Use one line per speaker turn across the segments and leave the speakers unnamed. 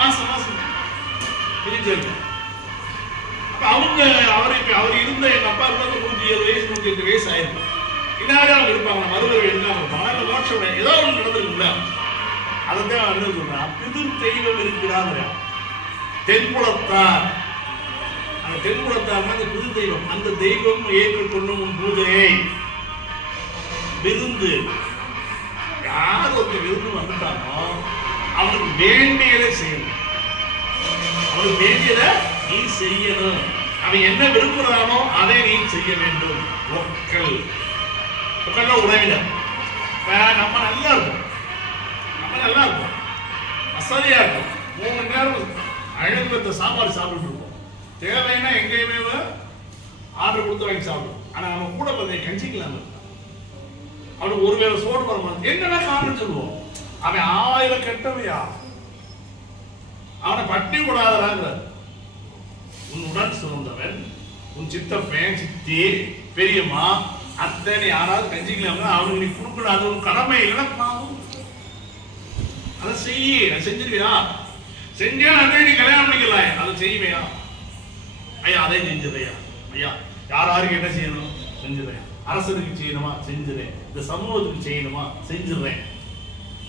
மாசம் மாசம் பிரிஞ்சிருக்கேன் அப்ப அவங்க அவர் இப்ப அவர் இருந்த எங்க அப்பா இருந்தது நூத்தி ஏழு வயசு நூத்தி எட்டு வயசு ஆயிருக்கும். இன்னாடி அவங்க இருப்பாங்க மருதவை எடுக்காம இருப்பாங்க அந்த மோட்சம் ஏதோ ஒன்று நடந்திருக்குல்ல அதைத்தான் அவர் என்ன சொல்றான். பிது தெய்வம் இருக்கிறாங்க. தென்புலத்தார். அந்த தென்புலத்தார் அந்த புது தெய்வம். அந்த தெய்வம் ஏற்றுக்கொள்ளும் உன் பூஜையை விருந்து. யார் ஒரு விருந்து வந்துட்டானோ? அவனுக்கு வேண்டியதை செய்யணும். அவனுக்கு வேண்டியதை நீ செய்யணும். அவன் என்ன விரும்புகிறானோ அதை நீ செய்ய வேண்டும். ஒக்கல் ஒக்கல்ல உறவினர். நம்ம நல்லா இருப்போம். நம்ம நல்லா இருப்போம். வசதியா இருக்கும் மூணு நேரம் அழுத்தத்தை சாப்பாடு சாப்பிட்டு இருக்கோம் தேவைன்னா எங்கேயுமே ஆர்டர் கொடுத்து வாங்கி சாப்பிடுவோம். ஆனா அவன் கூட பார்த்தீங்க கஞ்சிக்கலாம் அவனுக்கு ஒருவேளை சோறு வர மாட்டேன். என்னென்ன காரணம் சொல்லுவோம். அவன் ஆயிரம் கெட்டவையா? அவனை பட்டி கூடாதாங்க உன் உடன் சுமந்தவன் உன் சித்தப்பேன் சித்தி பெரியம்மா அத்தனை யாராவது கஞ்சிக்கலாம் அவனுக்கு நீ கொடுக்கணும். அது ஒரு கடமை இல்லைன்னா பாவம். அதை செய்ய அதை செஞ்சிருவியா? செஞ்சா அதே நீ கல்யாணம் பண்ணிக்கலாம். அதை செய்வேயா? ஐயா அதை செஞ்சிருவையா ஐயா யார் யாருக்கு என்ன செய்யணும்? செஞ்சிடறேன். அரசனுக்கு செய்யணுமா? செஞ்சிடறேன். இந்த சமூகத்துக்கு செய்யணுமா? செஞ்சிடறேன்.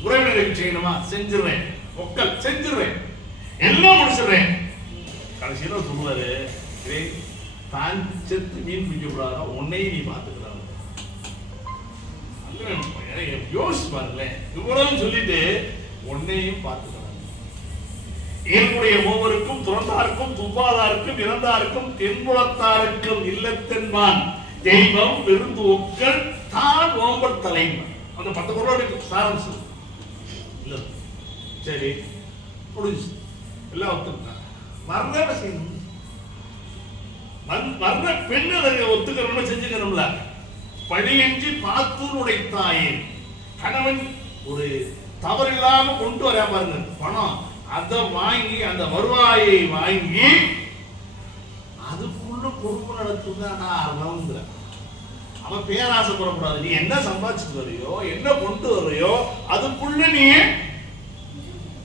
உறவினருக்கு செய்யணுமா? செஞ்சிருவேன் ஒக்கல் செஞ்சிருவேன் எல்லாம் முடிச்சிடுறேன். கடைசியில சொல்லுவாரு "டேய், தான் செத்து மீன் பிடிக்க கூடாதா உன்னையும் நீ பார்த்துக்கிறாங்க யோசிச்சு பாருங்களேன். இவ்வளவு சொல்லிட்டு உன்னையும் பார்த்துக்கிறாங்க என்னுடைய மூவருக்கும் துறந்தாருக்கும் துப்பாதாருக்கும் இறந்தாருக்கும் தென்புலத்தாருக்கும் இல்லத்தென்பான் தெய்வம் விருந்து ஒக்கள் தான் ஓம்பல் தலைமை அந்த பத்து குரலுக்கு சாரம்சம் இல்ல சரி முடிஞ்சு எல்லாம் ஒத்துக்கிட்டாங்க வர்றவ செய்யணும் வர்ற பெண் அதை ஒத்துக்கிறோம்னு செஞ்சுக்கணும்ல பழியின்றி பார்த்தூர் உடைத்தாயே கணவன் ஒரு தவறில்லாம கொண்டு வர பாருங்க பணம் அதை வாங்கி அந்த வருவாயை வாங்கி அதுக்குள்ள பொறுப்பு நடத்துதான் அறங்கிற அவன் பேராசைப்படக்கூடாது நீ என்ன சம்பாதிச்சுட்டு வரையோ என்ன கொண்டு வரையோ அதுக்குள்ள நீ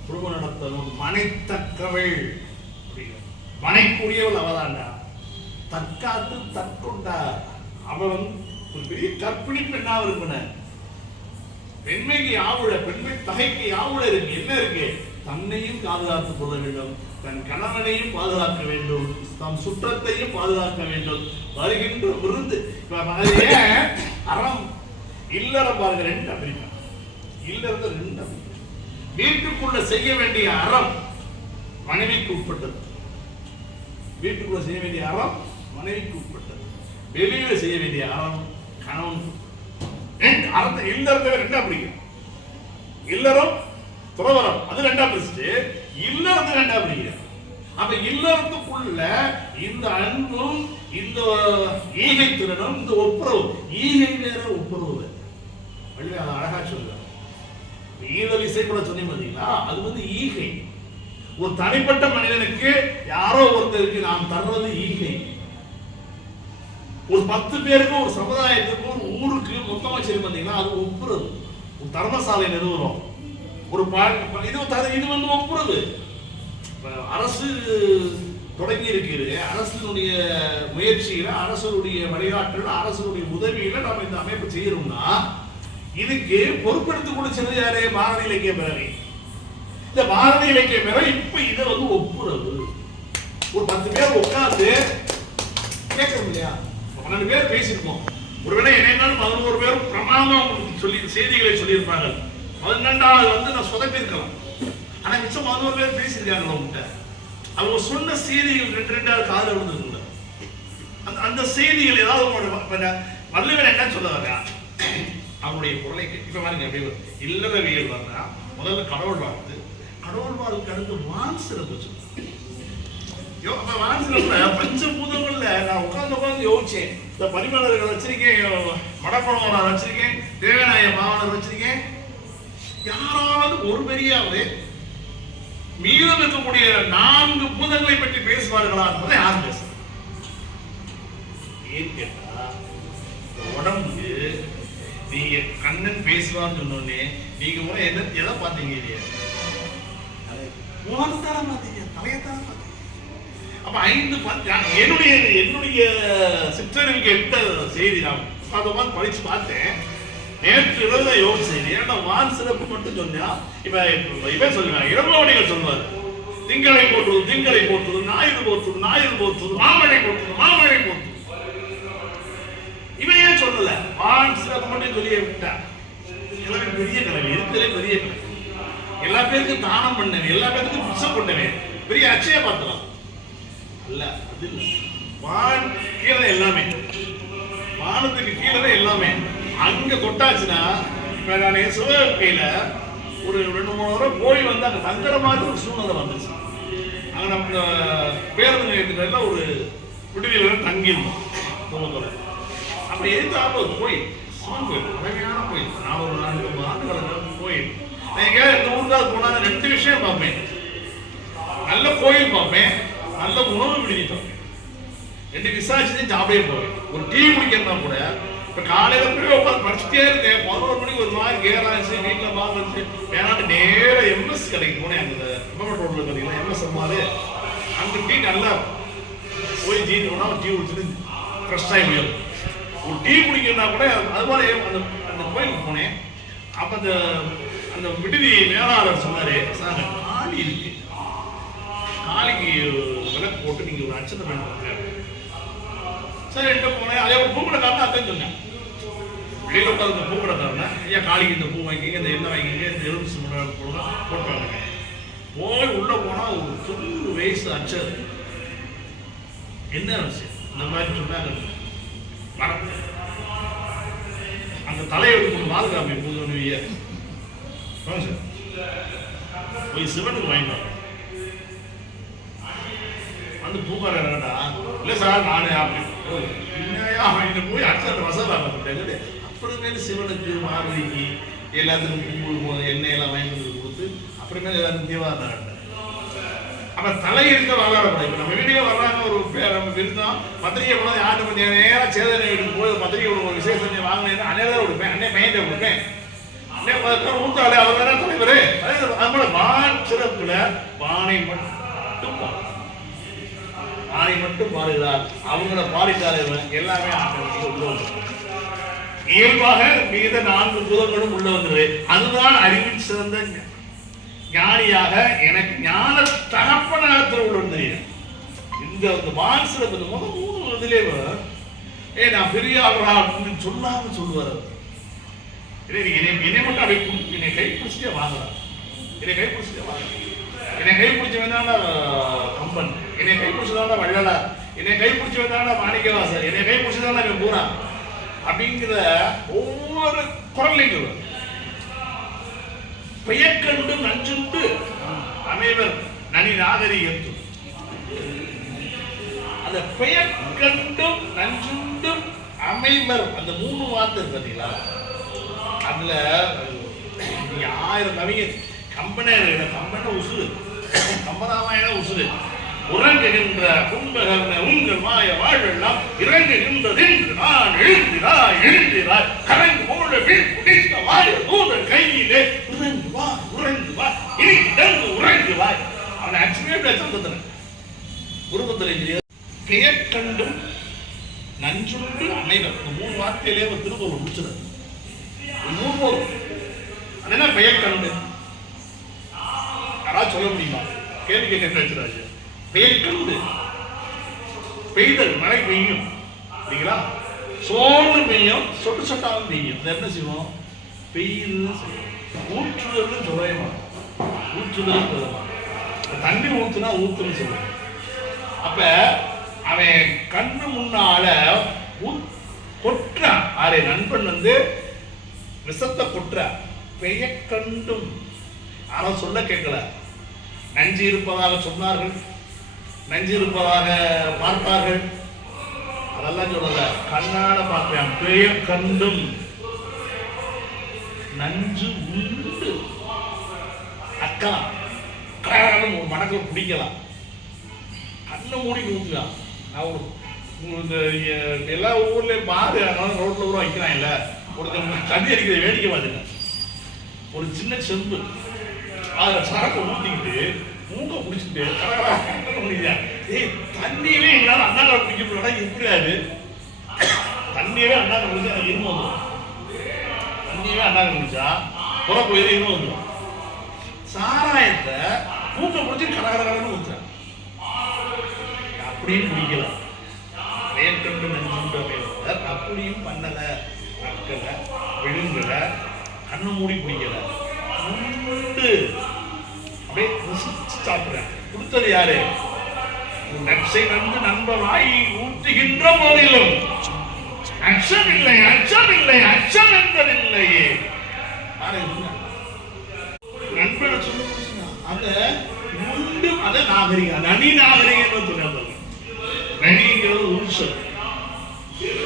குடும்பம் நடத்தணும். மனைத்தக்கவள் மனைக்குரியவள் அவதாண்டா. தற்காத்து தற்கொண்டா அவன் ஒரு பெரிய கற்பிணி பெண்ணா இருக்கணும் பெண்மைக்கு யாவுல பெண்மை தகைக்கு யாவுல இருக்கு? என்ன இருக்கு? தன்னையும் பாதுகாத்துக் கொள்ள வேண்டும். தன் கணவனையும் பாதுகாக்க வேண்டும். தம் சுற்றத்தையும் பாதுகாக்க வேண்டும். வருகின்ற விருந்து ஏன்? அறம் இல்லறம் பாருங்க ரெண்டு அப்படிங்க இல்லறது ரெண்டு அப்படி வீட்டுக்குள்ள செய்ய வேண்டிய அறம் மனைவிக்கு உட்பட்டது. வீட்டுக்குள்ள செய்ய வேண்டிய அறம் மனைவிக்கு உட்பட்டது. வெளியில செய்ய வேண்டிய அறம் கணவன் ரெண்டு அறத்தை இல்லறத ரெண்டு அப்படிங்க இல்லறம் துறவரம் அது ரெண்டா பிரிச்சுட்டு இல்லறத்தை ரெண்டா பிடிக்கிறார் அப்ப இல்லறத்துக்குள்ள இந்த அன்பும் இந்த ஈகை திறனும் இந்த ஒப்புரவு ஈகை வேற ஒப்புரவு. வேற. அழகா சொல்றார் ஈதல் இசைப்பட சொன்னி பார்த்தீங்களா அது வந்து ஈகை. ஒரு தனிப்பட்ட மனிதனுக்கு யாரோ ஒருத்தருக்கு நாம் தர்றது ஈகை. ஒரு பத்து பேருக்கும் ஒரு சமுதாயத்துக்கும் ஒரு ஊருக்கு மொத்தமா சரி பார்த்தீங்கன்னா அது ஒப்புறது ஒரு தர்மசாலை நிறுவனம். ஒரு பா- இது தர- இது வந்து ஒப்புறது அரசு தொடங்கி இருக்கிறது அரசினுடைய முயற்சியில அரசனுடைய வழிகாட்டில் அரசனுடைய உதவியில நம்ம இந்த அமைப்பு செய்யறோம்னா இதுக்கு பொறுப்பெடுத்து கொடுத்தது யாரு? பாரதி இலக்கிய பேரவை. இந்த பாரதி இலக்கிய பேரவை இப்ப இதை வந்து ஒப்புறது ஒரு பத்து பேர் உட்கார்ந்து கேட்கணும் இல்லையா? பன்னெண்டு பேர் பேசியிருக்கோம். ஒருவேளை என்னன்னாலும் பதினோரு பேரும் பிரமாதமா உங்களுக்கு சொல்லி செய்திகளை சொல்லியிருப்பாங்க பன்னெண்டாவது வந்து நான் சொதப்பிருக்கலாம் ஆனா மிச்சம் பதினோரு பேர் பேசியிருக்காங்க உங்ககிட்ட அவங்க சொன்ன செய்திகள் ரெண்டு ரெண்டாவது காதல் விழுந்தது அந்த அந்த செய்திகள் ஏதாவது உங்களோட வள்ளுவர் என்ன சொல்ல வரா அவருடைய குரலை இப்ப பாருங்க அப்படியே வரும். இல்லறவியல் வர்றா முதல்ல கடவுள் வாழ்த்து. கடவுள் வாழ்க்கை அடுத்து வான் சிறப்பு பஞ்சபூதங்கள்ல நான் உட்கார்ந்து உட்கார்ந்து யோசிச்சேன். இந்த பரிமளர்கள் வச்சிருக்கேன் மடக்குளம் வச்சிருக்கேன் தேவநாய பாவனர் வச்சிருக்கேன். யாராவது ஒரு பெரியாவது மீதம் இருக்கக்கூடிய நான்கு பூதங்களை பற்றி பேசுவார்களா என்பதை யார் பேச ஏன் கேட்டா இந்த நீங்க கண்ணன் பேசுவான்னு சொன்னோடனே நீங்க கூட என்ன எதை பார்த்தீங்க இல்லையா? முகத்தால பார்த்தீங்க தலையத்தால பார்த்தீங்க. அப்ப ஐந்து என்னுடைய என்னுடைய சிற்றறிவுக்கு எட்ட செய்தி நான் அதை படிச்சு பார்த்தேன். நேற்று இரவு தான் யோசிச்சேன் ஏன்னா வான் சிறப்பு மட்டும் சொன்னா இப்ப இவன் சொல்லுவாங்க இரவோடிகள் சொல்வார். திங்களை போற்றுவது திங்களை போற்றுவது ஞாயிறு போற்றுவது ஞாயிறு போற்றுவது மாமழை போற்றுவது மாமழை போற்றுவது. இவன் ஏன் சொல்லல? வான் சிறப்பு மட்டும் சொல்லியே விட்டான் எல்லாமே பெரிய கலவை இருக்கிறே பெரிய கலவை எல்லா பேருக்கும் தானம் பண்ணவே எல்லா பேருக்கும் பிச்சை பண்ணவே பெரிய அச்சய பாத்திரம் அல்ல அது இல்லை. வான் கீழே எல்லாமே. வானத்துக்கு கீழே எல்லாமே. அங்க கொட்டாச்சுன்னா இப்போ நான் சிவகையில ஒரு ரெண்டு மூணு தடவை போய் வந்து அங்கே தங்குற மாதிரி ஒரு சூழ்நிலை வந்துச்சு. அங்கே நம்ம பேருந்து நிலையத்துல ஒரு விடுதியில தங்கியிருந்தோம் குடும்பத்தோட. அப்படி எதிர்த்தாப்புல ஒரு கோயில். சிவன் கோயில் அழகான கோயில். நான் ஒரு நாலு ஐம்பது ஆண்டுகளுக்கு கோயில். நீங்க எங்கேயாவது இந்த ஊருக்காவது போனாங்க ரெண்டு விஷயம் பார்ப்பேன். நல்ல கோயில் பார்ப்பேன். நல்ல உணவு விடுதி பார்ப்பேன். ரெண்டு விசாரிச்சு சாப்பிடவே போவேன். ஒரு டீ குடிக்கிறதா கூட இப்போ காலையில போய் உட்காந்து படிச்சுட்டே இருந்தேன். பதினோரு மணிக்கு ஒரு மாதிரி கேராச்சு வீட்டுல பார்த்து வேணாண்டு நேராக எம்எஸ் கடைக்கு போனேன். அந்த ரிப்பமெண்ட் ரோட்ல பாத்தீங்கன்னா எம்எஸ் அம்மாரு அந்த டீ நல்லா போய் டீ போனா டீ குடிச்சிட்டு ஃப்ரெஷ் ஆகி முடியும் ஒரு டீ குடிக்கிறனா கூட அது மாதிரி அந்த அந்த கோயிலுக்கு போனேன். அப்ப அந்த அந்த விடுதி மேலாளர் சொன்னாரு சார் காலி இருக்கு. காலிக்கு விளக்கு போட்டு நீங்க ஒரு அச்சத்தை பண்ணுவாங்க சரி என்கிட்ட போனேன். அதே ஒரு பூக்கடைக்காரன் அதான் சொன்னேன். வெளியில உட்காந்து பூக்கடைக்காரன் ஐயா காளிக்கு இந்த பூ வாங்கிக்கிங்க இந்த எண்ணெய் வாங்கிக்கிங்க இந்த எலும்பு சுமணம் போட்டு வாங்க போய் உள்ளே போனால் ஒரு தொண்ணூறு வயசு அச்சது. என்ன விஷயம்? இந்த மாதிரி சொன்னாங்க. அந்த தலையை கொண்டு பாதுகாப்பு புது வாங்க. சார். போய் சிவனுக்கு வாங்கிட்டு வாங்க. வந்து பூக்கார என்னடா இல்லை சார் நானே அப்படி ஓ, வாங்கிட்டு போய் அடுத்த மசாலா பார்த்துட்டேன் அப்புறமேல சிவனுக்கு மார்கழிக்கு எல்லாத்துக்கும் பூ எண்ணெய் எல்லாம் வாங்கிட்டு கொடுத்து அப்புறமேல எல்லாத்துக்கும் தீபாவளி அப்ப தலை இருக்க வரலாறு இப்ப நம்ம வீட்டுக்கே வர்றாங்க ஒரு பேர் நம்ம விருந்தோம். பத்திரிகை போனது யார்கிட்ட மணி நேரம் சேதனை வீட்டுக்கு போய் பத்திரிகை ஒரு விசேஷம் வாங்கினேன் அண்ணே தான் கொடுப்பேன் அண்ணே பையன் கொடுப்பேன். அண்ணே பார்த்தா ஊத்தாளே அவர் தானே தலைவர். அதனால வான் சிறப்புல வானை மட்டும் பாரு. வானை மட்டும் பாடுகிறார் அவங்கள பாடிட்டாரு எல்லாமே ஆட்டோமேட்டிக்கா உள்ள இயல்பாக மீத நான்கு பூதங்களும் உள்ள வந்தது. அதுதான் அறிவின் சிறந்த ஞானியாக எனக்கு ஞான தகப்பனாக திருவுடன் தெரியும். இந்த அந்த வான் சிறப்பு இந்த முதல் மூணு இதுலே ஏ நான் பெரிய ஆளுடா அப்படின்னு சொல்லாம சொல்லுவார் என்னை என்னை மட்டும் அப்படி என்னை கை வாங்கலாம் என்னை கை பிடிச்சிட்டே வாங்க என்னை கைப்பிடிச்ச பிடிச்சி கம்பன். என்னை கை வள்ளலா என்னை கைப்பிடிச்ச பிடிச்சி மாணிக்கவாசர். என்னை கை பிடிச்சதாண்டா இவன் பூரா. அப்படிங்கிற ஒவ்வொரு குரலையும் சொல்லுவார் பெயர்கண்டு நஞ்சுண்டு அமைவர் நனி நாகரிகத்து அந்த பெயர் கண்டும் நஞ்சுண்டும் அமைவர் அந்த மூணு வார்த்தை பார்த்தீங்களா அதுல ஆயிரம் கவிஞர் கம்பனே கம்பன உசுறு கம்பராமாயண உசுறு. உறங்குகின்ற கும்பகர்ண உங்கள் மாய வாழ்வெல்லாம் இறங்குகின்றதென்று நான் எழுந்திராய் எழுந்திராய். கரங்கு போல வீழ் குடித்த வாய தூதர் கையிலே உறங்கு வா உறங்கு வா இனி கிடந்து உறங்கு வாய் அவனை ஆக்சுவலி சந்தத்தன குருபத்திர பெயர்கண்டும் நஞ்சுண்டு அமைவர் மூணு வார்த்தையிலே ஒரு திருக்குறள் முடிச்சிருது மூணு போதும் அது என்ன யாராவது சொல்ல முடியுமா? கேள்வி கேட்க வச்சுராஜ் பெயர்கண்டு பெய்தல் மழை பெய்யும். இல்லைங்களா? சோர்ந்து பெய்யும் சொட்டு சொட்டாலும் பெய்யும். இது என்ன செய்வோம்? பெய்யுதுன்னு சொல்லுவோம் ஊற்றுதல்னு சொல்லவே மாட்டோம் ஊற்றுதல் சொல்லுவாங்க தண்ணி ஊற்றுனா ஊற்றுன்னு சொல்லுவோம் அப்போ அவன் கண்ணு முன்னால ஊ- கொட்டுறான் ஆரே நண்பன் வந்து விஷத்தை கொட்டுற. பெய கண்டும் ஆனா சொல்ல கேட்கல. நஞ்சு இருப்பதாக சொன்னார்கள். நஞ்சு பார்ப்பார்கள். அதெல்லாம் சொல்லல. கண்ணால பார்ப்பேன். பெய கண்டும். நஞ்சு உண்டு. அக்கலாம் கடகடன்னு ஒரு மடக்கில் பிடிக்கலாம் கண்ணை மூடி ஊத்துக்கலாம் நான் இந்த எல்லா ஊர்லயும் பாரு. அதனால ரோட்ல கூட வைக்கிறாங்கல்ல ஒருத்தன் தண்ணி அடிக்கிறத வேடிக்கை பார்த்துங்க ஒரு சின்ன செம்பு. அதில் சரக்கு ஊற்றிக்கிட்டு குடிச்சிட்டு கடகடன்னு ஏய் தண்ணியவே எங்களால் அண்ணாங்களை குடிக்க முடியலடா எப்படியாது தண்ணியவே அண்ணாங்க குடிச்சா எனக்கு வந்துடும் தண்ணியவே அண்ணாங்க குடிச்சா புற போயிரு இரும வந்துடும் சாராயத்தை மூக்க பிடிச்சி கடகடகடன்னு ஊத்துறேன் அப்படியும் குடிக்கல வேர்க்கண்டு நஞ்சுண்டு அமைவர் அப்படியும் பண்ணல அக்கல விழுங்கலை கண்ணு மூடி குடிக்கலை. உண்டு அப்படியே ருசிச்சு சாப்பிடுறேன். கொடுத்தது யாரு? நட்சை நன்கு நண்பராய் ஊட்டுகின்ற போதிலும் அச்சம் இல்லை அச்சம் இல்லை அச்சம் என்பதில்லையே. யாரு சொன்னா? நண்பனை சொல்லுங்க அத உண்டு அதை நாகரிகம் நனி நாகரிகம் சொன்னாங்க நனிங்கிறது ஒரு சொல்.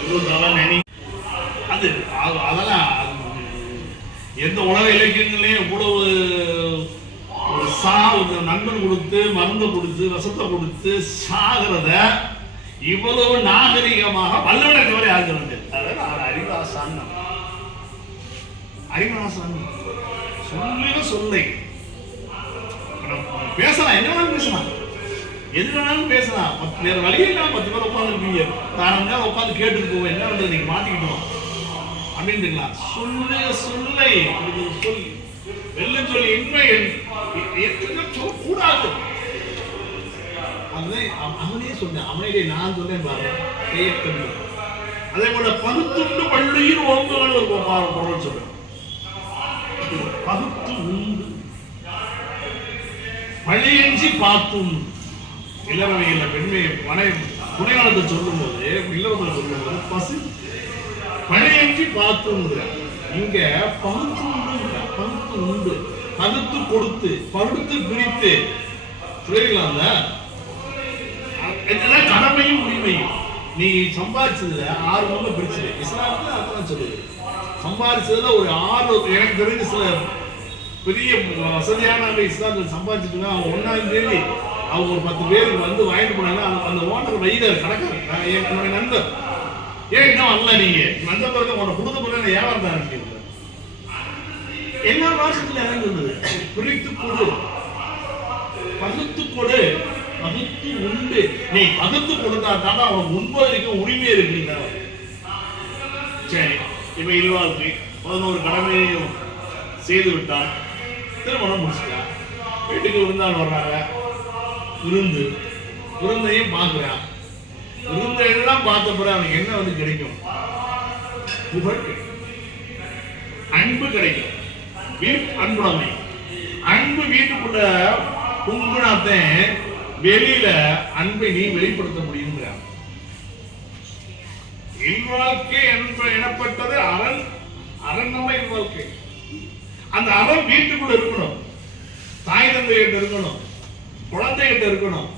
ஒரு தவ நனி. அது அது- அதெல்லாம் அது எந்த உலக இலக்கியங்களே இவ்வளவு ஒரு நண்பன் கொடுத்து மருந்து கொடுத்து வசத்தை கொடுத்து சாகிறத இவ்வளவு நாகரிகமாக வல்லவனுக்கு வரை யாருக்கு அதாவது அவர் அறிவாசான் அறிவாசான் சொல்லுங்க சொல்லை. பேசலாம். என்ன வேணாலும் பேசலாம். எது வேணாலும் பேசலாம். பத்து வேற வழி பத்து பேர் உட்காந்துருப்பீங்க அரை நான் நேரம் உட்காந்து கேட்டுட்டு போவோம். என்ன பண்றது? நீங்க மாட்டிக்கிட்டோம். அப்படின்றீங்களா சொல்ல. சொல்லை சொல்லி சொல் வெள்ள சொல் இன்மை அவ- அவனே சொன்னேன். அவனே நான் சொன்னேன் பாரு. பெயர்த்தம்பி அதே போல பகுத்துண்டு பள்ளியில் ஓங்குகள் ஒரு பொருள் சொல்றேன் பகுத்து உண்டு. பழியஞ்சி பார்த்தும். இளவரையில பெண்மை மனை புனையாளத்தை சொல்லும் போது இல்லவர்கள் சொல்லும் போது பசு. பழியஞ்சி பார்த்துங்கிற இங்க பகுத்து உண்டு பகுத்து உண்டு பகுத்து கொடுத்து பகுத்து பிரித்து புரியுங்களா இதெல்லாம் கடமையும் உரிமையும். நீ சம்பாதிச்சதுல ஆறு பங்கு பிரிச்சது இஸ்லாத்துல அதான் சொல்லுது. சம்பாதிச்சதுல ஒரு ஆறு எனக்கு தெரிஞ்ச சில பெரிய வசதியான இஸ்லாத்தில் சம்பாதிச்சுட்டு அவங்க ஒன்னாம் தேதி அவங்க ஒரு பத்து பேருக்கு வந்து வாங்கிட்டு போனாங்க அந்த- அந்த ஓனர் வயிறு கணக்கார் என்னுடைய நண்பர். ஏன் இன்னும் வரல நீங்க? நண்பர் உன்னை கொடுத்த பிறகு நான் வியாபாரம் தான் எல்லா மாசத்துல இறங்குது குறித்து கொடு பகுத்து கொடு. பகுத்து உண்டு. நீ பகுத்து கொடுத்தா தானே அவன் உண்பதற்கு உரிமை இருக்குங்க சரி இப்ப இல்வாழ்க்கை பதினோரு கடமையையும் செய்து விட்டான். திருமணம் முடிச்சுட்டான். வீட்டுக்கு விருந்தாள் வர்றாங்க. விருந்து. விருந்தையும் பார்க்குறான். விருந்தையெல்லாம் பார்த்த பிறகு அவனுக்கு என்ன வந்து கிடைக்கும்? புகழ் கிடைக்கும். அன்பு கிடைக்கும். அன்புடைமை அன்பு வீட்டுக்குள்ள குங்குணாத்தன் வெளியில அன்பை நீ வெளிப்படுத்த முடியுங்கிறான் இல்வாழ்க்கை என்ப எனப்பட்டது அரண் அரண்மனை வாழ்க்கை. அந்த அறம் வீட்டுக்குள்ள இருக்கணும். தாய் தந்தைகிட்ட இருக்கணும். குழந்தைகிட்ட இருக்கணும்.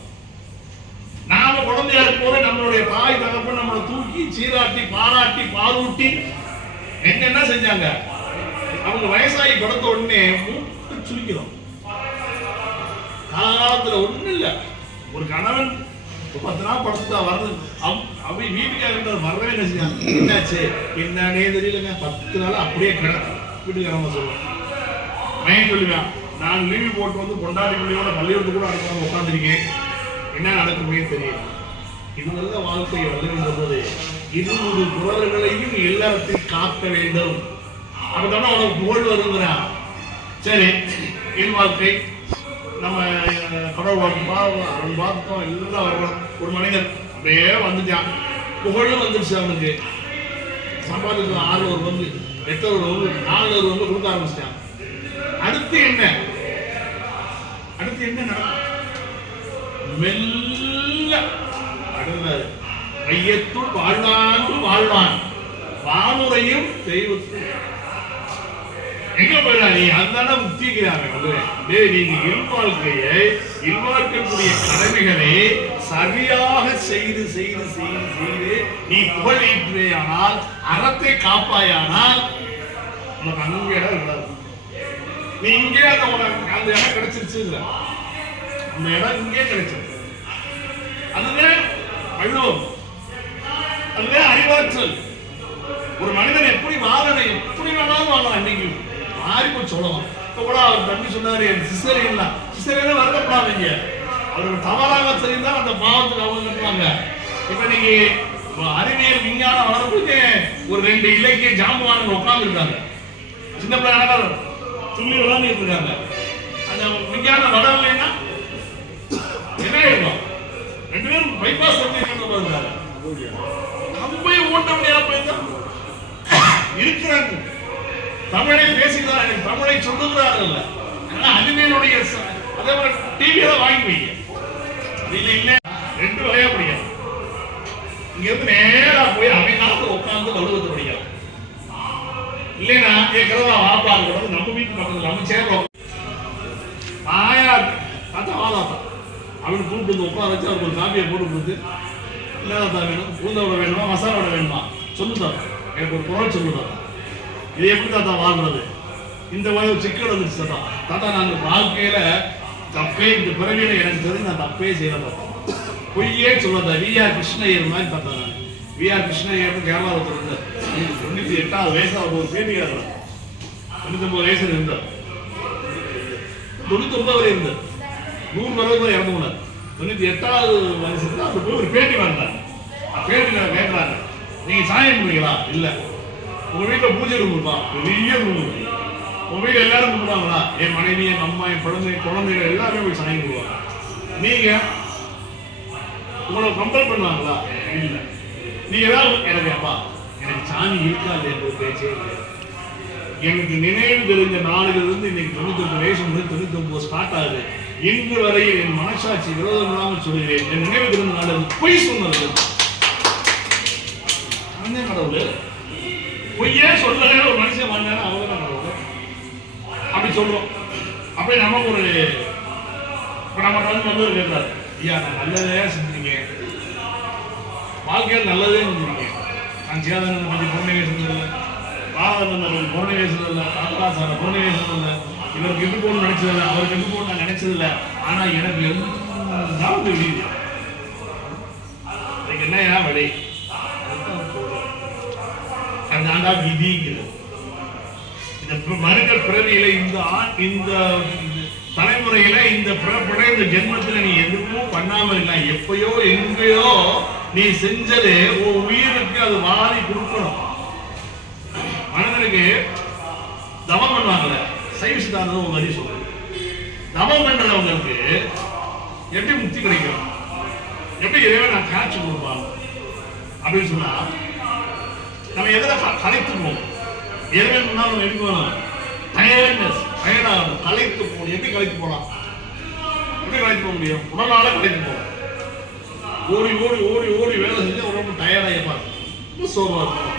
நாம குழந்தையா இருக்கும்போது நம்மளுடைய தாய் தகப்பன் நம்மளை தூக்கி சீராட்டி பாராட்டி பாலூட்டி என்னென்ன செஞ்சாங்க? அவங்க வயசாகி படுத்த உடனே மூட்டு சுருக்கிறோம் காலத்துல ஒண்ணும் இல்ல. ஒரு கணவன் பத்து நாள் படுத்துட்டா வர்றது அப்படி அவ வரவே என்ன செஞ்சாங்க என்னாச்சு? என்னன்னே தெரியலங்க. பத்து நாள் அப்படியே கிடக்கும் வீட்டுக்காரங்க சொல்லுவாங்க. பையன் சொல்லுவேன் நான் லீவு போட்டு வந்து கொண்டாடி பிள்ளையோட பள்ளிக்கூடத்து கூட அனுப்பாம உட்காந்துருக்கேன் என்ன நடக்குமே தெரியல. இது நல்ல வாழ்க்கையை வருகின்ற போது இருநூறு குரல்களையும் இல்லறத்தில் காக்க வேண்டும். அப்பதானே அவனுக்கு புகழ் வருங்கிறா சரி என் வாழ்க்கை நம்ம கடவுள் வாழ்க்கை அவன் பார்த்தோம் எல்லாம் வரலாம் ஒரு மனிதன் அப்படியே வந்துட்டான். புகழும் வந்துருச்சு அவனுக்கு. சம்பாதிக்கிற ஆறு ஒரு வந்து எட்டு ஒரு வந்து நாலு ஒரு வந்து கொடுக்க ஆரம்பிச்சிட்டான். அடுத்து என்ன? அடுத்து என்ன நடக்கும்? மெல்ல அடுத்தாரு ஐயத்தும் வாழ்வாங்கு வாழ்வான். வானுரையும் தெய்வத்துள் எங்க போயிடா நீ? அந்தான முத்திக்கிறாங்க டேய் நீ இல்வாழ்க்கையை இல்வாழ்க்கக்கூடிய கடமைகளை சரியாக செய்து செய்து செய்து செய்து நீ புகழ் ஈற்றுவேயானால் அறத்தை காப்பாயானால் உனக்கு அங்கே இடம் இருக்காது. நீ இங்கே அந்த உனக்கு அந்த இடம் கிடைச்சிருச்சு இதுல. அந்த இடம் இங்கே கிடைச்சிருக்கு. அதுதான் வள்ளுவம் அதுதான் அறிவாற்றல். ஒரு மனிதன் எப்படி வாழணும் எப்படி வேணாலும் வாழலாம் அன்னைக்கு மாறி போய் சொல்லலாம் இப்போ கூட அவர் தம்பி சொன்னாரு சிஸ்டரியன் சிஸ்டரியன் வருத்தப்படாதீங்க. அவர்கள் தவறாக தெரிந்தால் அந்த பாவத்துக்கு அவங்க கட்டுவாங்க. இப்போ இன்னைக்கு அறிவியல் விஞ்ஞானம் வளர்ப்புக்கு ஒரு ரெண்டு இலக்கிய ஜாம்பவான்கள் உட்காந்துருக்காங்க சின்ன பிள்ளைங்க துள்ளி விளாண்டுட்டு இருக்காங்க அந்த விஞ்ஞானம் வளரலைன்னா என்ன இருக்கும் ரெண்டு பேரும் பைபாஸ் சர்ஜரி வருகிறாங்க கம்பை ஓட்ட முடியாம போயிருந்தா இருக்கிறாங்க. தமிழை பேசுகிறார்கள் தமிழை சொல்லுகிறார்கள். ஆனா அதே மாதிரி டிவியில வாங்கி வைங்க அது இல்ல ரெண்டு வகையா படிக்கலாம். இங்க இருந்து நேரா போய் அமைநாட்டு உட்கார்ந்து வருவது படிக்கலாம். இல்லைன்னா கேட்கிறதா வாப்பா இருக்கிறது நம்ம வீட்டு பக்கத்துல நம்ம சேர்றோம் ஆயா பார்த்தா வா தாத்தா அவன் கூப்பிட்டு வந்து உட்கார வச்சு அவருக்கு ஒரு காப்பியை போட்டு கொடுத்து இல்லாதான் வேணும்? பூந்தோட வேணுமா? மசாலோட வேணுமா? சொல்லுதான் எனக்கு ஒரு குரல் சொல்லுதான் இது எப்படி தாத்தா வாழ்றது? இந்த மாதிரி ஒரு சிக்கல் வந்துருச்சு தாத்தா. தாத்தா நான் வாழ்க்கையில தப்பே இந்த பிறவியில எனக்கு தெரிஞ்சு நான் தப்பே செய்யல தாத்தா பொய்யே சொல்லாத. வி ஆர் கிருஷ்ணயர் மாதிரி தாத்தா நான். வி ஆர் கிருஷ்ணயர் கேரளாவில் இருந்தார். தொண்ணூத்தி எட்டாவது வயசு அவர் ஒரு பேட்டி கேட்கலாம் தொண்ணூத்தி ஒன்பது வயசுல இருந்தார். தொண்ணூத்தி ஒன்பது வரை இருந்தார். நூறு வரைக்கும் இறந்து போனார் தொண்ணூத்தி எட்டாவது வயசுல அந்த போய் ஒரு பேட்டி வந்தார் பேட்டியில் கேட்கறாங்க நீங்க சாயம் பண்ணிக்கலாம் இல்லை. உங்க வீட்டுல பூஜை ரூம் இருக்கா பெரிய ரூம். உங்க வீட்டுல எல்லாரும் கும்பிடுவாங்களா? என் மனைவி என் அம்மா என் குழந்தை குழந்தைகள் எல்லாருமே போய் சாமி கும்பிடுவாங்க. நீங்க உங்களை கம்பல் பண்ணுவாங்களா? இல்ல. நீங்க ஏதாவது எனக்கு அப்பா எனக்கு சாமி இருக்காது என்று பேச்சே இல்லை. எனக்கு நினைவு தெரிஞ்ச நாளிலிருந்து இன்னைக்கு தொண்ணூத்தி ஒன்பது வயசு முதல் தொண்ணூத்தி ஒன்பது ஸ்டார்ட் ஆகுது. இன்று வரை என் மனசாட்சி விரோதம் இல்லாமல் சொல்கிறேன். என் நினைவு தெரிந்த நாடு பொய் சொன்னது. கடவுள் பொய்யே சொல்லவே ஒரு மனுஷன் வாழ்ந்தானே அவங்க தான் அப்படி சொல்றோம். அப்படி நமக்கு ஒரு இப்ப நம்ம வந்து வந்து கேட்டார் ஐயா நான் நல்லதே செஞ்சீங்க. வாழ்க்கையில் நல்லதே செஞ்சீங்க. நான் சேதனை பற்றி பொருணையே செஞ்சதில்லை பாவந்தன் பொருணையே செஞ்சதில்லை தாத்தா பொருணையே செஞ்சதில்லை இவருக்கு எப்படி போகணும்னு நினைச்சதில்லை. அவருக்கு எப்படி போகணும் நான் நினைச்சதில்லை. ஆனா எனக்கு எல்லாம் தெரியுது வெளியுது அதுக்கு என்னையா வழி? தான் விதிங்கிறது இந்த பி- மனித பிறவியில இந்த ஆண் இந்த தலைமுறையில இந்த பிறப்புட இந்த ஜென்மத்துல நீ எதுவும் பண்ணாம இருக்கலாம் எப்பயோ எங்கேயோ நீ செஞ்சது உன் உயிருக்கு அது வாரி கொடுக்கணும். மனிதனுக்கு தவம் பண்ணுவாங்கல்ல. சைவ சித்தாந்தம் ஒரு வரி சொல்றது தவம் பண்றவங்களுக்கு எப்படி முக்தி கிடைக்கும்? எப்படி இறைவன் நான் காட்சி கொடுப்பாங்க அப்படின்னு சொன்னா நம்ம எதில் கலைத்துக்குவோம் போவோம் முன்னால் நம்ம எப்படி போகலாம் டயர்ட்னஸ் டயர்டாகணும் கலைத்து போகணும். எப்படி கலைத்து போகலாம்? எப்படி கலைத்து போக முடியும்? உடலால கலைத்து போகலாம். ஓடி ஓடி ஓடி ஓடி வேலை செஞ்சு உடம்பு டயர்டாகிப்பாங்க ரொம்ப சோர்வாக இருக்கும்.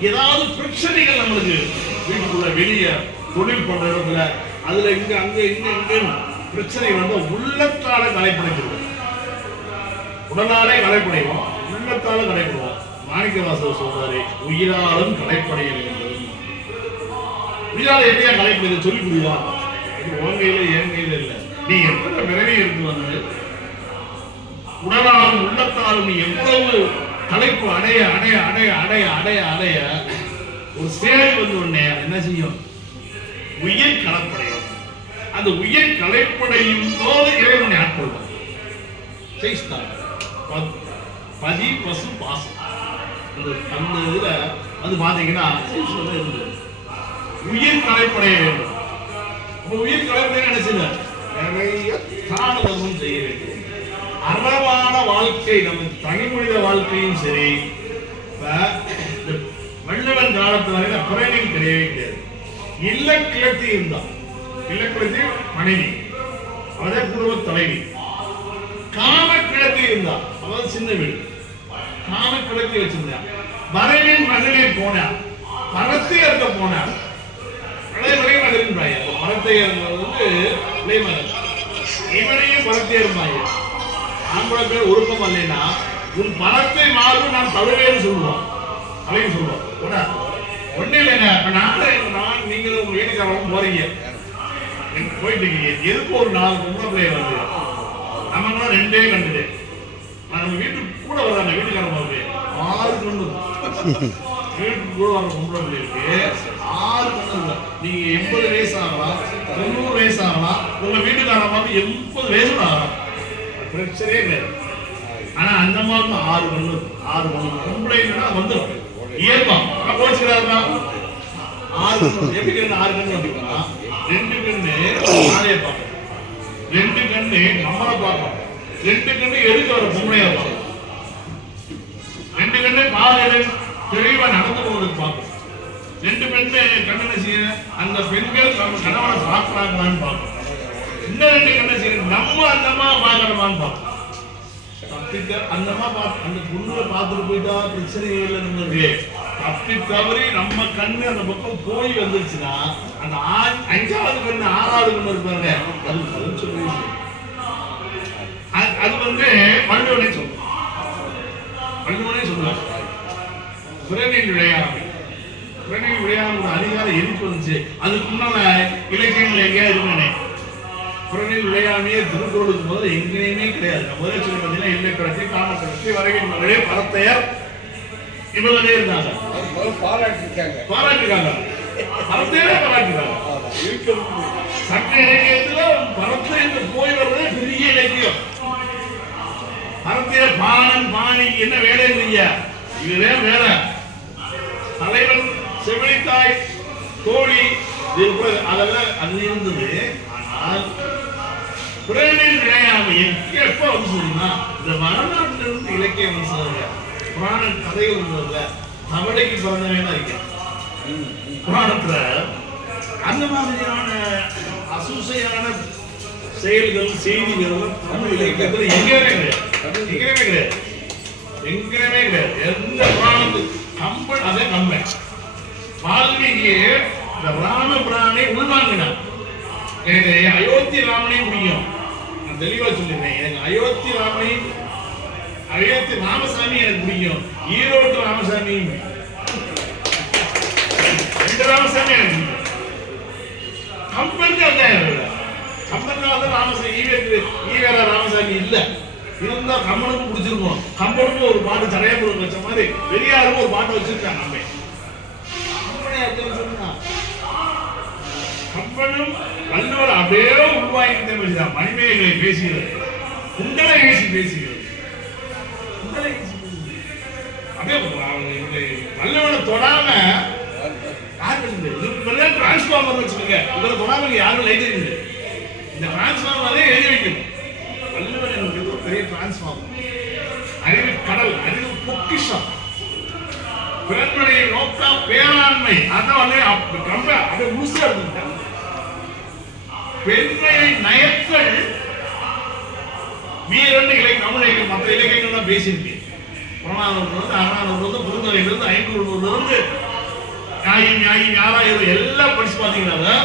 ஏதாவது பிரச்சனைகள் நம்மளுக்கு வீட்டுக்குள்ள வெளியே தொழில் பண்ற இடத்துல அதுல இங்க அங்க இங்க இங்க பிரச்சனை வந்து உள்ளத்தால கலைப்படைக்கிறது உடனாலே கலைப்படைவோம் உள்ளத்தால கலைப்படுவோம் மாணிக்கவாசகர் சொல்றாரு உயிராலும் கலைப்படைய வேண்டும் உயிரால எப்படியா கலைப்படுது சொல்லி புரியுதா இது உன் கையில என் கையில நீ எத்தனை பிறவி இருந்து வந்தது? உடலாலும் உள்ளத்தாலும் நீ எவ்வளவு கலைப்பு அடைய அடைய அடைய அடைய அடைய அடைய ஒரு சேவை வந்து உடனே என்ன செய்யும்? உயிர் கலப்படையும் அந்த உயிர் கலைப்படையும் போது இறைவனை ஆட்கொள்வார் பதி பசு பாசம் அந்த அந்த இதுல வந்து பார்த்தீங்கன்னா செய்ஸ்ல இருந்தது உயிர் கலைப்படைய வேண்டும். அப்போ உயிர் கலைப்படைய என்ன செய்யணும் நிறைய தான செய்ய வேண்டும். அறவான வாழ்க்கை நம்ம தனி மனித வாழ்க்கையும் சரி இந்த வள்ளுவன் காலத்து வரையில பிறவின் கிடையவே கிடையாது. இல்லக்கிழத்தி இருந்தான் இல்லக்கிழத்தி மனைவி அவதே குடும்ப தலைவி. காம கிழத்தி இருந்தா அவன் சின்ன வீடு. காம கிழத்தி வச்சிருந்தான். வரவின் மகளிர் போனார். பரத்தை இருக்க போனார். அதே விலை மகளிர் பரத்தை இருந்தது வந்து விலை இவனையும் பரத்தை இருந்தாங்க ஆம்பளை பேர் ஒழுக்கம் இல்லைன்னா உன் பணத்தை மாறும் நான் தவிரேன்னு சொல்லுவோம் அப்படின்னு சொல்லுவோம் கூட ஒண்ணு இல்லைங்க. இப்ப நானே நான் நீங்களும் உங்க வீட்டுக்காரவும் போறீங்க. போயிட்டு இருக்கீங்க. எதுக்கு ஒரு நாலு பொம்பளை பிள்ளைய வந்து நம்ம ரெண்டே கண்டுது நம்ம வீட்டுக்கு கூட வர்றாங்க வீட்டுக்காரங்க வருது ஆறு கொண்டு வீட்டுக்கு கூட வர பொம்பளை பிள்ளைகளுக்கு ஆறு கண்ணு இருக்கு நீங்க எண்பது வயசு ஆகலாம் தொண்ணூறு வயசு ஆகலாம் உங்க வீட்டுக்காரமாக எண்பது வயசு ஆகலாம். பிரச்சனையே கிடையாது ஆனா அந்த மாதிரி ஆறு கண்ணு ஆறு கண்ணு பொம்பளைன்னா வந்துடும் இயல்பா. நான் கோச்சுக்கிறாருன்னா ஆறு கண்ணு. எப்படி கண்ணு? ஆறு கண்ணு அப்படின்னா ரெண்டு கண்ணு ஆளைய பார்க்கும் ரெண்டு கண்ணு நம்மளை பார்க்கும் ரெண்டு கண்ணு எதுக்கு ஒரு பொம்பளைய பார்க்கும் ரெண்டு கண்ணு காலையில தெளிவா நடந்து போவதுக்கு பார்க்கும் ரெண்டு பெண்ணு கண்ணனை செய்ய அந்த பெண்கள் நம்ம கணவனை பார்க்கறாங்களான்னு பார்க்கும் இன்னும் ரெண்டு கண்ணை செய்ய நம்ம அந்த அம்மா பார்க்கணுமான்னு பார்க்கும் தப்பிக்க அந்த அம்மா பார்த்து அந்த பொண்ணுல பார்த்துட்டு போயிட்டா பிரச்சனை இல்லை நம்மளுக்கு. தப்பி தவறி நம்ம கண்ணு அந்த பக்கம் போய் வந்துருச்சுன்னா அந்த ஆ- அஞ்சாவது கண்ணு ஆறாவது கண்ணு இருப்பாங்க அது பதில் சொல்லி அது வந்து வள்ளுவனே சொல்லும் வள்ளுவனே சொல்லுவாங்க பிறனில் விளையாமை பிறனில் விளையாமை அதிகாரம் எதுக்கு வந்துச்சு. அதுக்கு முன்னால இலக்கியங்கள் எங்கேயா இருக்குமே புறநில் விளையாமையே திருக்குறளுக்கு முதல்ல எங்கேயுமே கிடையாது. முதல்ல சொல்லி பார்த்தீங்கன்னா இல்லை கடத்தி காம கடத்தி வரைகின் மகளே பரத்தையர் இவங்களே இருந்தாங்க.
பாராட்டிருக்காங்க.
பாராட்டுக்காங்க பரத்தையரே பாராட்டுக்காங்க சட்ட இலக்கியத்துல பரத்தை என்று போய் வர்றதே பெரிய இலக்கியம் பரத்தையர் பாணன் பாணி என்ன வேலை இல்லையா இதுவே வேலை. தலைவன் செவிலித்தாய் தோழி. அதெல்லாம் அது இருந்தது. ஆனால் புறநில் விளையாமை எப்ப வந்து சொல்லுன்னா இந்த வடநாட்டுல இருந்து இலக்கியம் வந்து சொல்லுங்க புராண கதை இருந்ததுல தவளைக்கு பிறந்தவன் இருக்கேன். புராணத்துல அந்த மாதிரியான அசூசையான செயல்கள் செய்திகள் தமிழ் இலக்கியத்தில் எங்கேயுமே கிடையாது. எங்கேயுமே கிடையாது. எங்கேயுமே கிடையாது. எந்த புராணத்து கம்பன் அதே கம்பன். வால்மீகியே இந்த ராம பிரானை உள்வாங்கினார். எனக்கு அயோத்தி ராமனே பிடிக்கும். நான் தெளிவாக சொல்லியிருந்தேன் எனக்கு அயோத்தி ராமனை அயோத்தி ராமசாமி எனக்கு பிடிக்கும். ஈரோட்டு ராமசாமியும் ரெண்டு ராமசாமி எனக்கு பிடிக்கும். கம்பனுக்கு அதான் கம்பனால ராமசாமி ஈவேத்து ஈவேரா ராமசாமி இல்ல. இருந்தா கம்பனுக்கும் பிடிச்சிருக்கும் கம்பனுக்கும் ஒரு பாட்டு சடையபுரம் வச்ச மாதிரி பெரியாருக்கும் ஒரு பாட்டு வச்சிருக்காங்க நம்ம கம்பனும் வள்ளுவர் அப்படியே உருவாகிட்டே பேசுகிறார் மணிமேகலை பேசுகிறது. குண்டலை பேசி பேசுகிறது. பேசுகிறது. அப்படியே வள்ளுவனை தொடாம யார் பேசுறது டிரான்ஸ்ஃபார்மர் வச்சுக்கோங்க உங்களை தொடாம யாரும் லைட் இருக்குது இந்த டிரான்ஸ்ஃபார்மரே எழுதி வைக்கணும். வள்ளுவர் எனக்கு ஒரு பெரிய டிரான்ஸ்ஃபார்மர் அறிவு கடல் அறிவு பொக்கிஷம். பிறனுடைய நோக்கம் பேராண்மை அதான் வந்து ரொம்ப அப்படியே முழுசா இருந்துட்டாங்க பெண்மையை நயத்தல். வீரன் இலை தமிழ் இலக்கியம் மற்ற இலக்கியங்கள் தான் பேசியிருக்கு. புறநானூறுல இருந்து அறநானூறுல இருந்து புதுமலையில இருந்து ஐநூறுல இருந்து நியாயம் நியாயம் யாராயிரம் எல்லாம் படிச்சு பார்த்தீங்கன்னா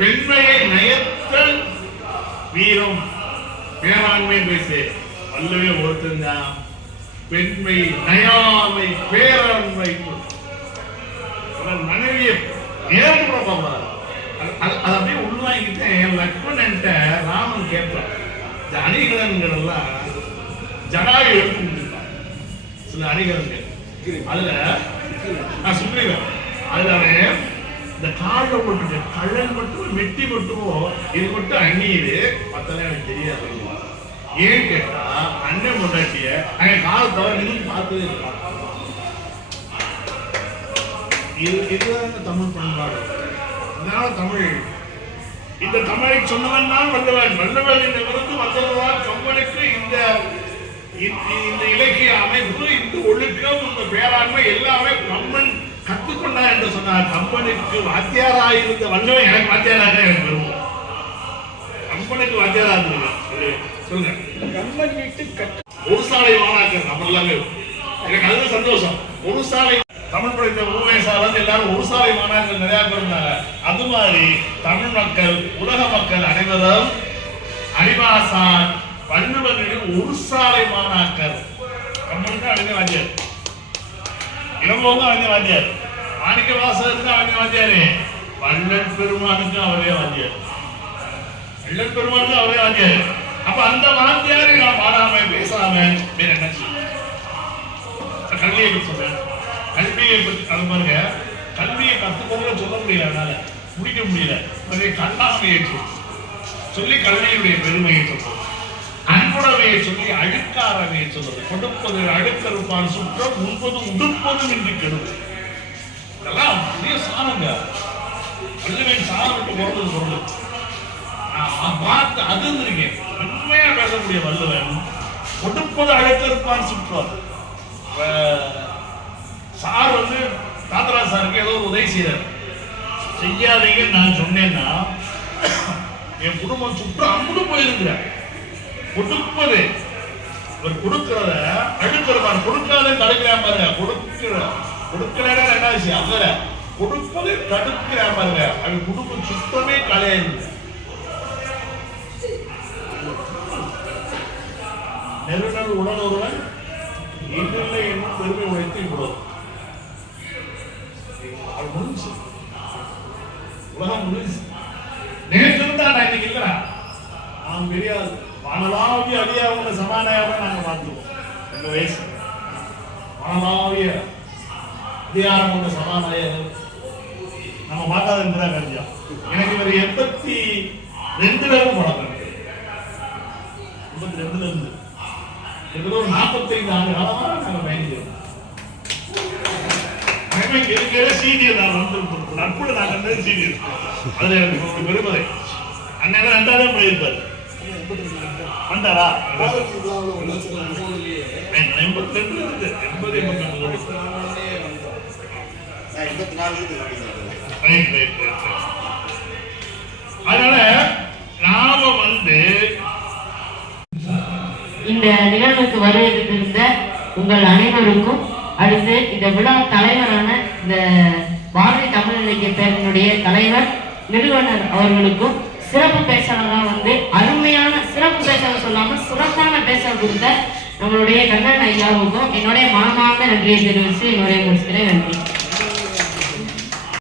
பெண்மையை நயத்தல் வீரம் பேராண்மை பேசு. அல்லவே ஒருத்தன் பெண்மை நயாமை பேராண்மை அவன் மனைவியை நேரம் கூட பார்ப்பாரு அது- அது அது அப்படியே உள்வாங்கிட்டு என் லக்ஷ்மணன்ட்ட ராமன் கேட்பான். இந்த அணிகலன்கள் எல்லாம் ஜடாயு எடுத்து கொடுத்துருப்பான் சில அணிகலன்கள். அதுல நான் சுக்ரீவன் அதுல அவன் இந்த காலில் போட்டு கள்ளன் மட்டும் மெட்டி மட்டும் இது மட்டும் அணியுது மத்தெல்லாம் எனக்கு தெரியாது. ஏன் கேட்டா அண்ணன் முன்னாட்டிய அங்க காலை தவிர நின்று பார்த்ததே இது இதுதான் தமிழ் பண்பாடு. அதனால தமிழ் இந்த தமிழை சொன்னவன் தான் வல்லவன் வல்லவன் என்ற விருது வந்ததுதான் கம்பனுக்கு இந்த இந்த- இந்த இலக்கிய அமைப்பு இந்த ஒழுக்கம் இந்த பேராண்மை எல்லாமே கம்பன் கத்துக்கொண்டார் என்று சொன்னார் கம்பனுக்கு வாத்தியாராக இருந்த வல்லவன் எனக்கு வாத்தியாராக எனக்கு வருவோம். கம்பனுக்கு வாத்தியாராக இருந்தது சொல்லுங்க.
கம்மன் வீட்டு
ஒரு சாலை மாணாக்கர் நம்ம எல்லாமே எனக்கு அதுல சந்தோஷம். ஒரு சாலை தமிழ் படித்த ஊவேசாளர் எல்லாரும் ஒரு சாலை மாணாக்கர் நிறைய பேர் இருந்தாங்க. அது மாதிரி தமிழ் மக்கள் உலக மக்கள் அனைவரும் அறிவாசான் வள்ளுவனிடம் ஒரு சாலை மாணாக்கர். கம்மனுக்கு அறிஞர் வாத்தியார். இளம்போங்க அறிஞர் வாத்தியார் மாணிக்க வாசகருக்கு அவங்க வாத்தியாரு வள்ளல் பெருமானுக்கு அவரே வாத்தியார் வள்ளல் பெருமானுக்கு அவரே வாத்தியார் அப்ப அந்த வாத்தியாரை நான் பாடாம பேசாம வேற என்ன கல்வியை பற்றி சொல்றேன். கல்வியை பற்றி அது பாருங்க கல்வியை கத்துக்கோங்க சொல்ல முடியல அதனால முடிக்க முடியல. நிறைய கண்ணாமையை சொல்லி. சொல்லி கல்வியுடைய பெருமையை சொல்றது அன்புடவே சொல்லி அழுக்காரவே சொல்றது. கொடுப்பது அழுக்கறுப்பான் சுற்றம் உண்பது உடுப்பதும் இன்றி கெடுது இதெல்லாம் பெரிய சாணங்க. வள்ளுவன் சாணம் விட்டு பிறந்தது பொருள். நான் பார்த்து அதிர்ந்திருக்கேன் உண்மையா பேசக்கூடிய வள்ளுவன் கொடுப்பது அழுக்கறுப்பான் சுற்றம். சார் வந்து தாத்தராஜ் சாருக்கு ஏதோ ஒரு உதவி செய்யறாரு செய்யாதீங்கன்னு நான் சொன்னேன்னா என் குடும்பம் சுற்று அம்புடு போயிருக்கிறேன் கொடுப்பது. ஒரு கொடுக்கிறத அடுக்கிறவன் கொடுக்காத தடுக்கிறான் பாருங்க. கொடுக்கிற கொடுக்கலன்னா என்ன விஷயம்? அதுல கொடுப்பது தடுக்கிறான் பாருங்க. அவன் குடும்பம் சுத்தமே கலையாது. நெருநல் உடல் ஒருவன் இல்லை என்னும் பெருமை உழைத்து இவ்வளவு முடிஞ்சு. உலகம் முடிஞ்சு. நேற்று தான் நான் இன்னைக்கு இல்லை நான் தெரியாது வானலாவிய அடியாவுங்க சமாதாயமாக நாங்க பார்த்துருவோம் எங்கள் வயசு. வானலாவிய அதிகாரம் உள்ள சமானாயம் நம்ம மாட்டாத இந்திரா காந்தியா எனக்கு இவர் எண்பத்தி ரெண்டுல இருந்து பழக்கம் எண்பத்தி ரெண்டுல இருந்து கிட்டத்தட்ட ஒரு நாற்பத்தைந்து ஆண்டு காலமாக நாங்க பயணிக்கிறோம். இருக்கிற சீனியர் நான் வந்து நட்புல நான் கண்டது சீனியர் அதுல எனக்கு ஒரு பெருமதை அண்ணன் ரெண்டாவது போயிருப்பாரு. வந்தாரா? எண்பத்தி ரெண்டு இருக்கு. எண்பது எண்பத்தி ரெண்டு
எண்பத்தி நாலு இருக்குது
ரைட் ரைட் ரைட் அதனால நாம வந்து
இந்த நிகழ்வுக்கு வருவதற்கிருந்த உங்கள் அனைவருக்கும் அடுத்து இந்த விழா தலைவரான இந்த பாரதி தமிழ் இலக்கிய பேரனுடைய தலைவர் நிறுவனர் அவர்களுக்கும் சிறப்பு பேச்சாளர் தான் வந்து அருமையான சிறப்பு பேச்சாளர் சொல்லாம சிறப்பான பேச்சாளர் கொடுத்த நம்மளுடைய கண்ணன் ஐயாவுக்கும் என்னுடைய மனமார்ந்த நன்றியை தெரிவித்து என்னுடைய முடிச்சுக்கிறேன். நன்றி.